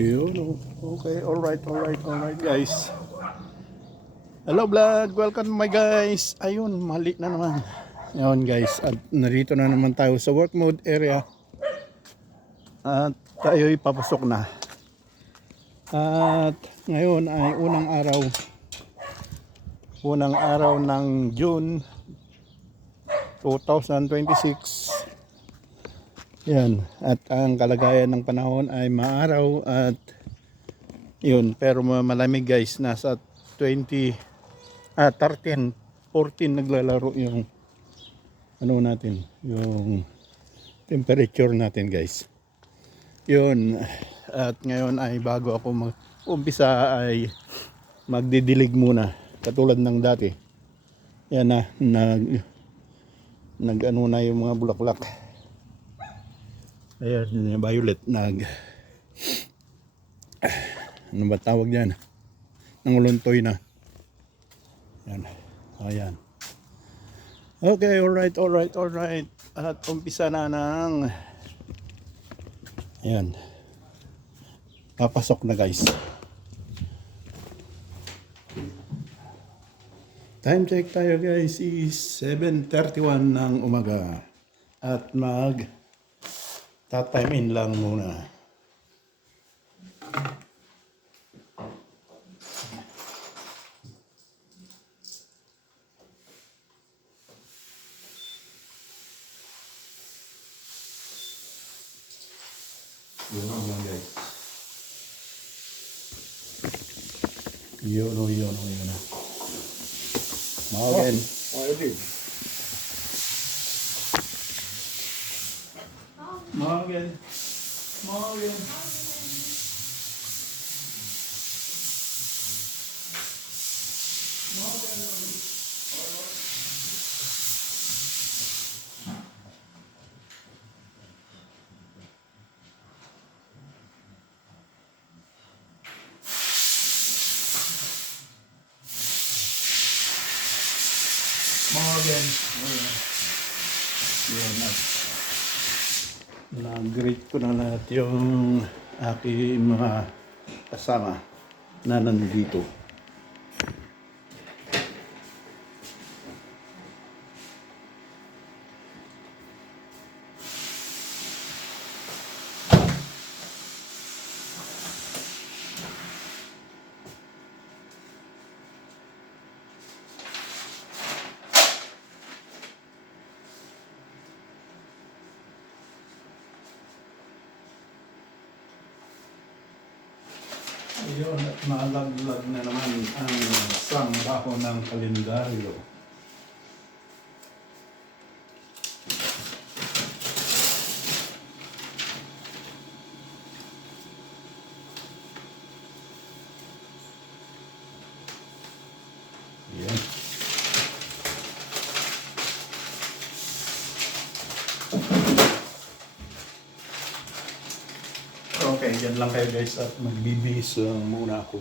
Yun, oh. Okay, alright, guys. Hello vlog, welcome my guys. Ayun, mali na naman. Ayun guys, at narito na naman tayo sa work mode area. At tayo'y papasok na. At ngayon ay unang araw ng June 2026. Yan, at ang kalagayan ng panahon ay maaraw at yun, pero malamig guys, nasa 13, 14 naglalaro yung ano natin, yung temperature natin guys. Yun, at ngayon ay bago ako mag-umpisa ay magdidilig muna katulad ng dati. Yan na, nag ano na yung mga bulaklak. Ayan, violet, ano ba tawag yan? Nanguluntoy na. Yan. Ayan. Okay, alright. At umpisa na ng ayan. Papasok na guys. Time check tayo guys is 7:31 ng umaga. At time in lang muna. Yun lang guys. Yun na. Morgan. Morgan. Yun na. Na-greet ko na lahat yung aking mga kasama na nandito. Ayun, at malaglag na naman ang sambaho ng kalendaryo. Yan. Okay, yan lang kayo guys at magbibihis lang muna ako.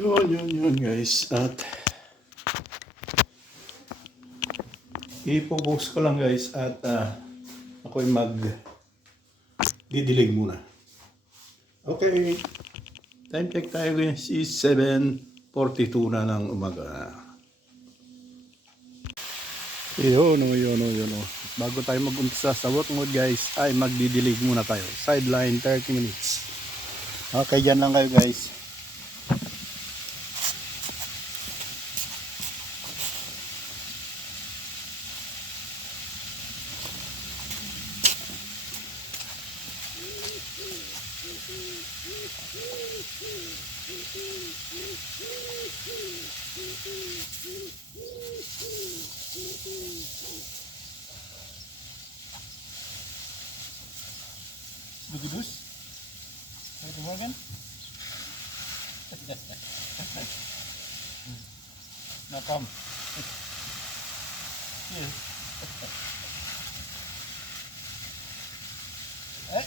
Yun guys. At ipopost ko lang guys at ako'y didilig muna. Okay. Time check tayo guys is 7:42 na ng umaga. Yun. Bago tayo mag-umpisa sa work mode guys, ay magdidilig muna tayo. Sideline 30 minutes. Okay, dyan lang kayo guys. Dugudus? Guten Morgen. Na komm. Hier. Eh?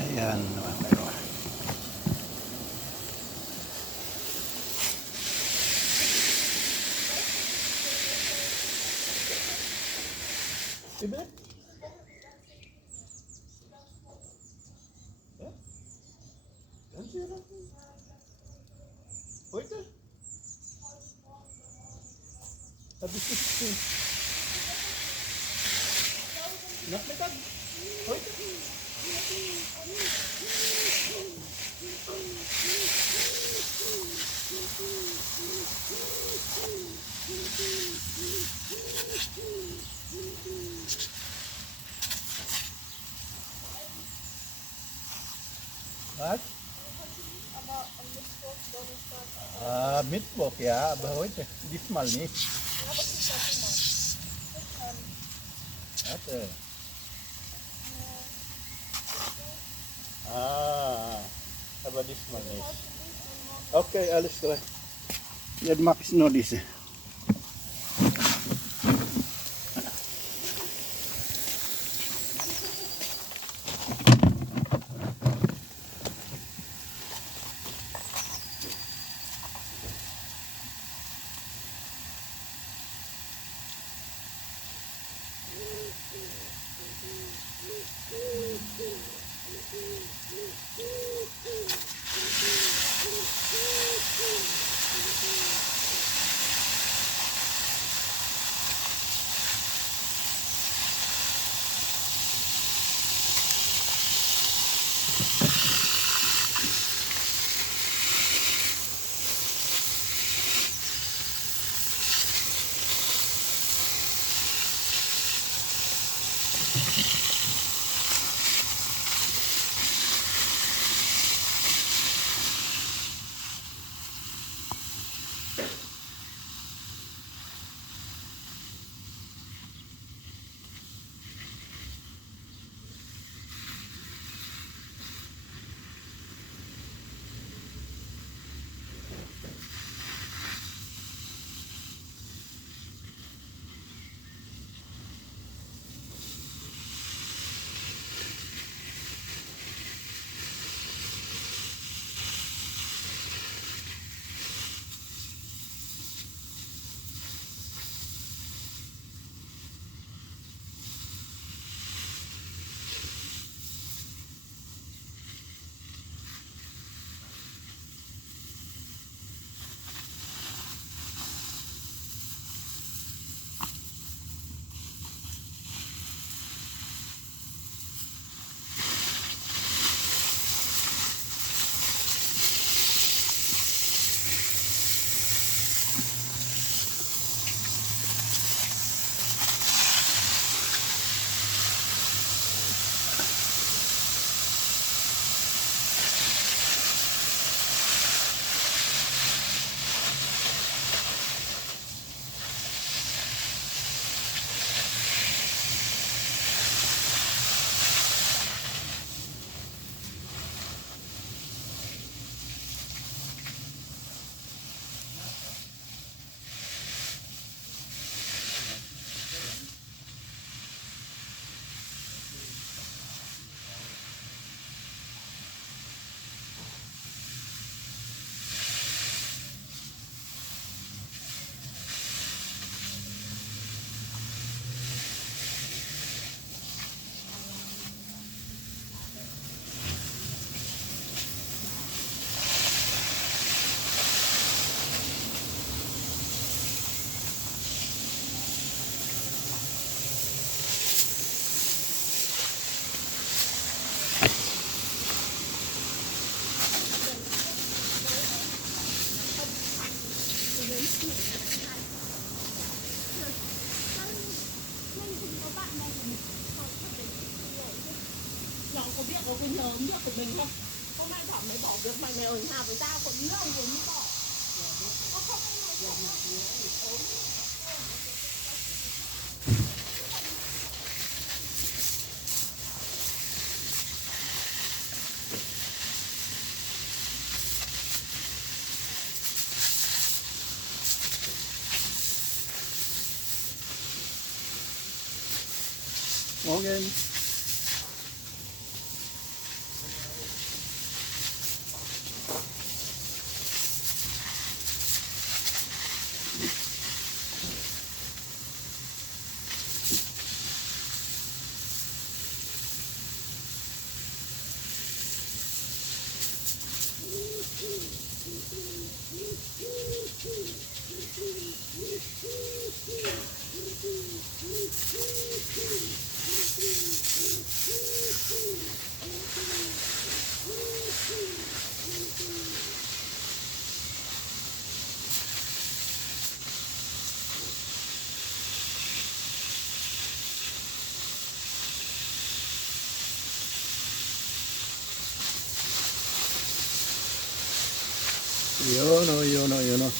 Ayan naman tayo. Diba? Ja? Ganz schön. Heute? Hab ich nicht gesehen. Nachmittag? Heute? Was? Aber am Mittwoch, Donnerstag. Mittwoch, ja, aber heute. Diesmal nicht. Ja, was ist das immer? Warte. Aber diesmal nicht. Okay, alles klar. Jetzt mache ich nur diese. Nó có biết có cái nhớ nước của mình không? Hôm nay Thảo mới bỏ việc mày mày ở nhà với tao còn lâu rồi mới bỏ. Nó không anh này Morgen. Yun o, yun o, yun o.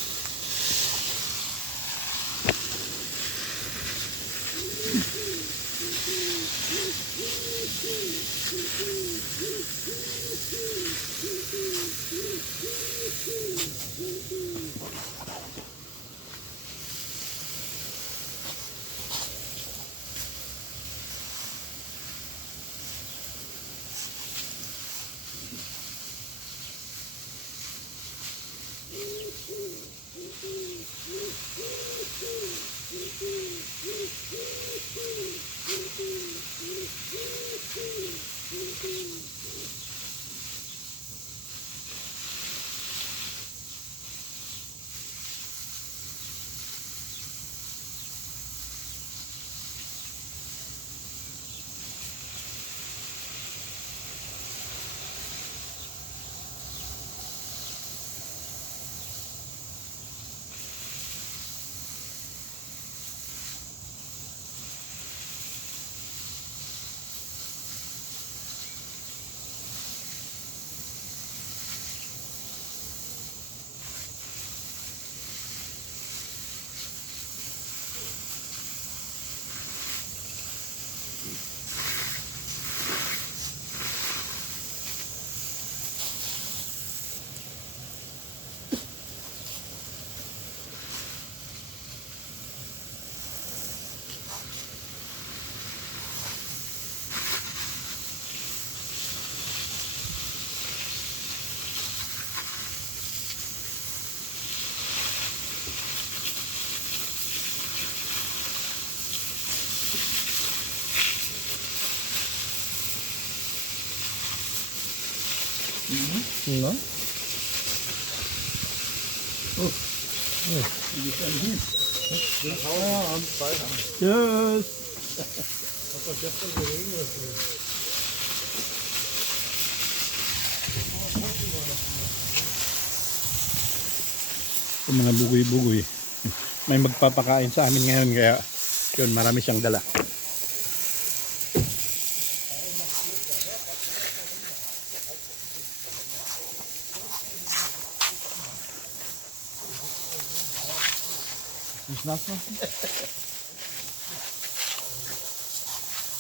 No? Yes! Yung mga bugoy-bugoy. May magpapakain sa amin ngayon kaya yun, marami siyang dala.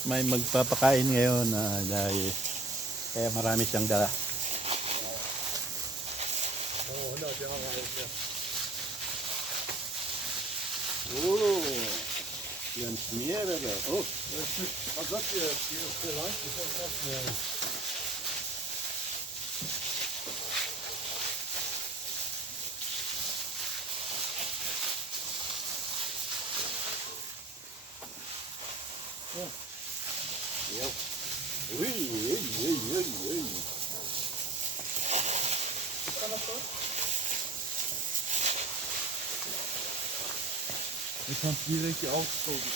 May magpapakain ngayon dahil kaya marami siyang dala. Oh, yan smere det. Oh, ja. Ui, ui, ui, ui, ui. Ich kann direkt aufstoßen.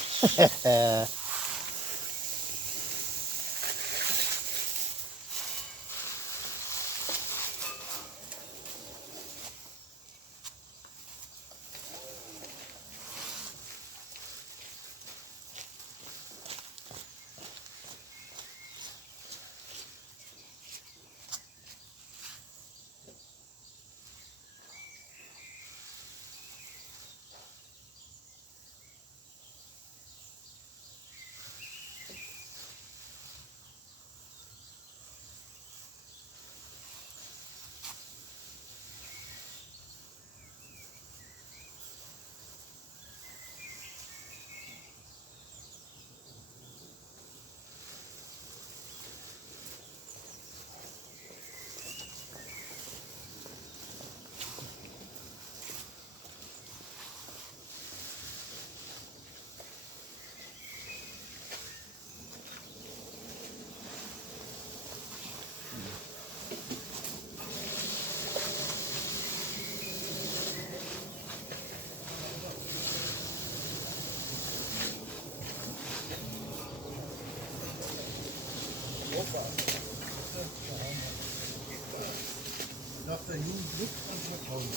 Nach der Jugend vertrauen.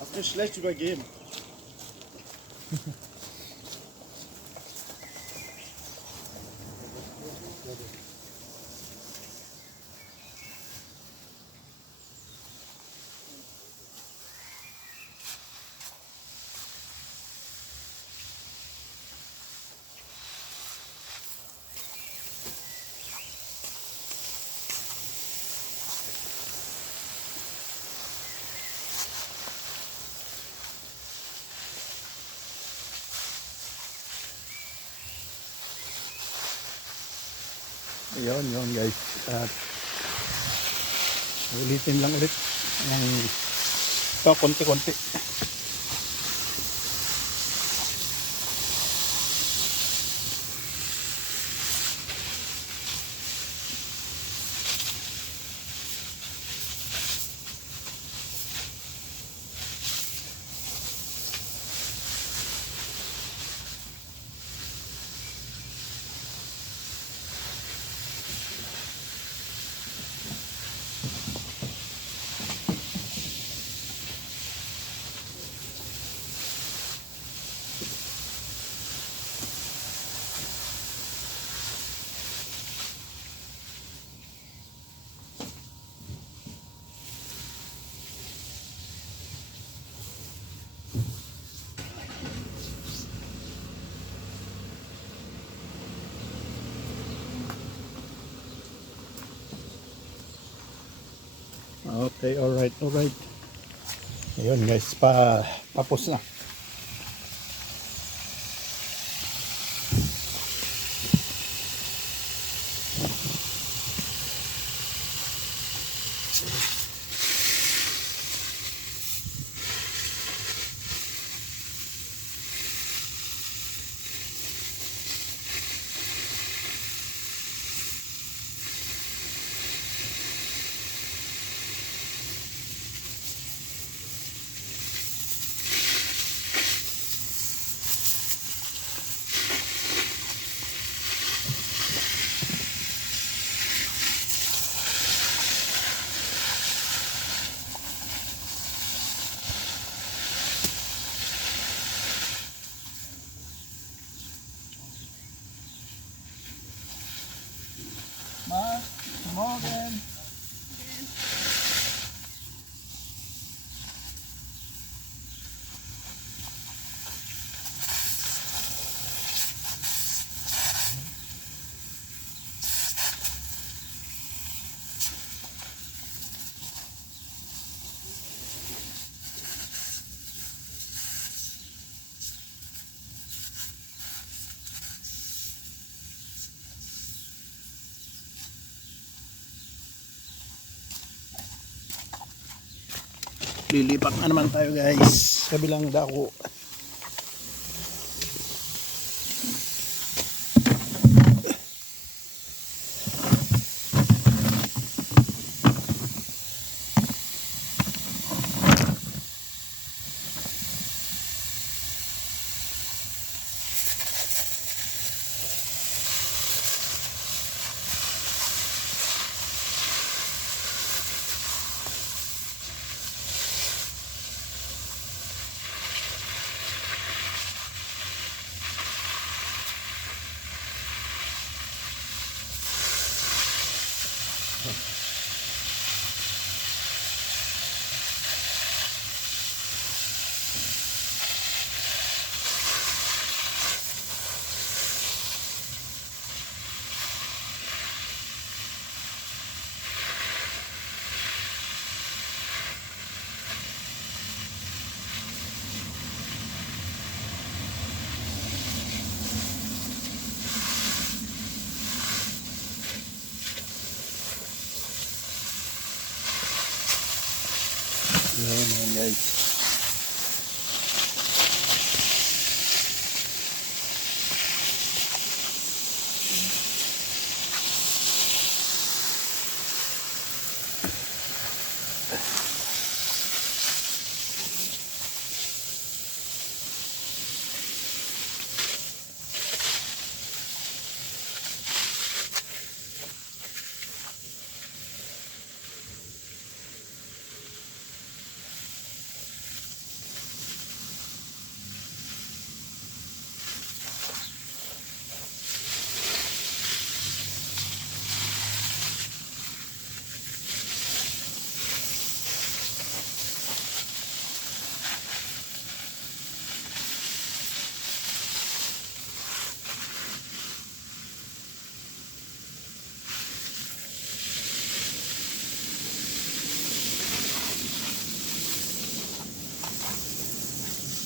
Hast mich schlecht übergeben. Yun guys. At ulitin lang ulit. Ito, konti-konti. Okay, alright, alright. Ayun guys, papos na. Mark, morgen. Lilipat na naman tayo guys. Kabilang dako. Yan guys.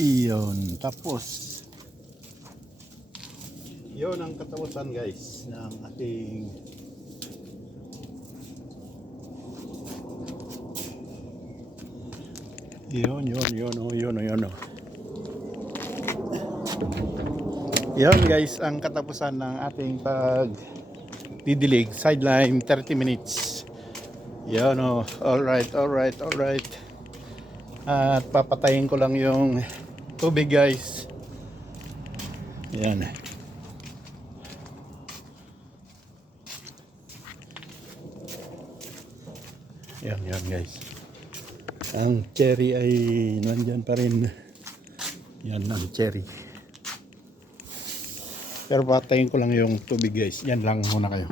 Iyon, tapos yun ang katapusan guys ng ating yun yun guys ang katapusan ng ating pag didilig sideline 30 minutes yun alright at papatayin ko lang yung tubig guys. Yan. Yan guys. Ang cherry ay nandyan pa rin. Yan ang cherry. Pero patayin ko lang yung tubig guys. Yan lang muna kayo.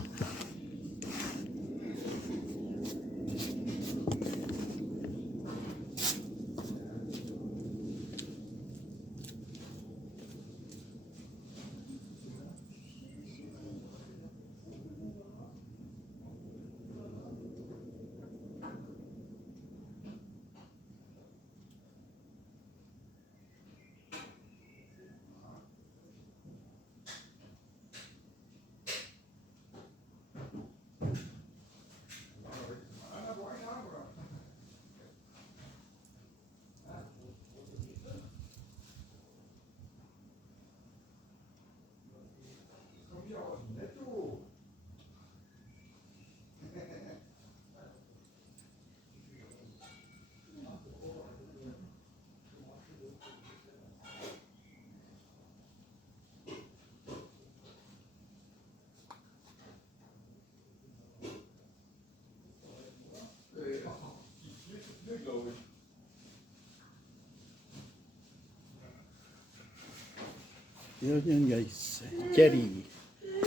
Yun guys. Cherry.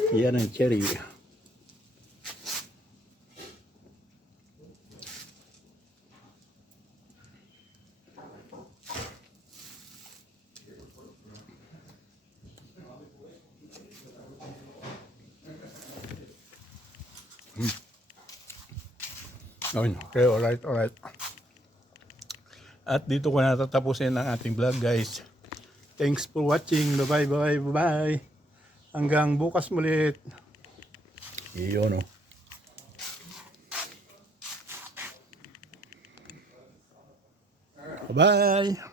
Yan ang cherry. Okay, alright. At dito ko natatapusin ang ating vlog, guys. Thanks for watching. Bye-bye. Hanggang bukas mulit. Iyon, oh. Bye.